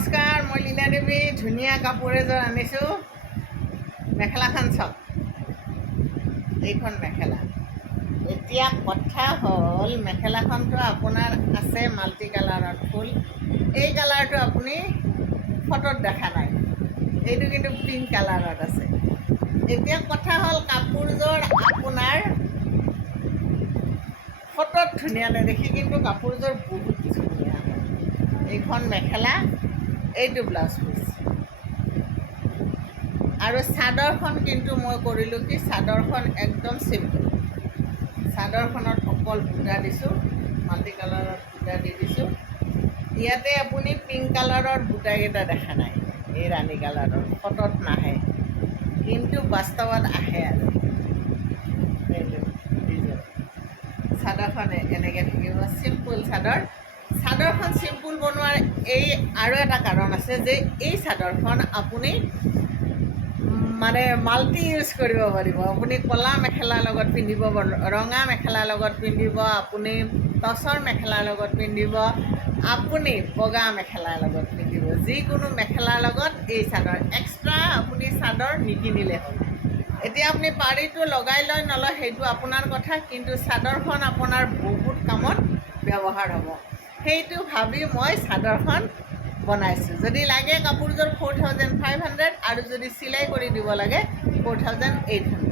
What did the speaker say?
নমস্কাৰ, মই লীলা দেৱী। ধুনীয়া কাপোৰ এযোৰ আনিছোঁ। মেখেলাখন চাওক, এইখন মেখেলা। এতিয়া কথা হ'ল, মেখেলাখনটো আপোনাৰ আছে মাল্টি কালাৰত ফুল। এই কালাৰটো আপুনি ফটোত দেখা নাই, এইটো কিন্তু পিংক কালাৰত আছে। এতিয়া কথা হ'ল, কাপোৰযোৰ আপোনাৰ ফটোত ধুনীয়া নেদেখি, কিন্তু কাপোৰযোৰ বহুত ধুনীয়া। এইখন মেখেলা, এইটো ব্লাউজ পিচ। আৰু চাদৰখন কিন্তু মই কৰিলোঁ কি, চাদৰখন একদম চিম্পল। চাদৰখনত অকল বুটা দিছোঁ, মাল্টি কালাৰত বুটা দি দিছোঁ। ইয়াতে আপুনি পিংক কালাৰৰ বুটাকেইটা দেখা নাই, এই ৰাণী কালাৰৰ ফটোত নাহে, কিন্তু বাস্তৱত আহে। আৰু এইটো চাদৰখন এনেকৈ থাকিব, চিম্পুল চাদৰ। চাদৰখন চিম্পুল বনোৱাৰ এই আৰু এটা কাৰণ আছে যে এই চাদৰখন আপুনি মানে মাল্টি ইউজ কৰিব পাৰিব। আপুনি ক'লা মেখেলাৰ লগত পিন্ধিব, ৰঙা মেখেলাৰ লগত পিন্ধিব, আপুনি টচৰ মেখেলাৰ লগত পিন্ধিব, আপুনি বগা মেখেলাৰ লগত পিন্ধিব। যিকোনো মেখেলাৰ লগত এই চাদৰ, এক্সট্ৰা আপুনি চাদৰ নিকিনিলে হ'ল। এতিয়া আপুনি পাৰিটো লগাই লয় নলয় সেইটো আপোনাৰ কথা, কিন্তু চাদৰখন আপোনাৰ বহুত কামত ব্যৱহাৰ হ'ব। সেইটো ভাবি মই চাদৰখন বনাইছোঁ। যদি লাগে কাপোৰযোৰ 4500, আৰু যদি চিলাই কৰি দিব লাগে 4800।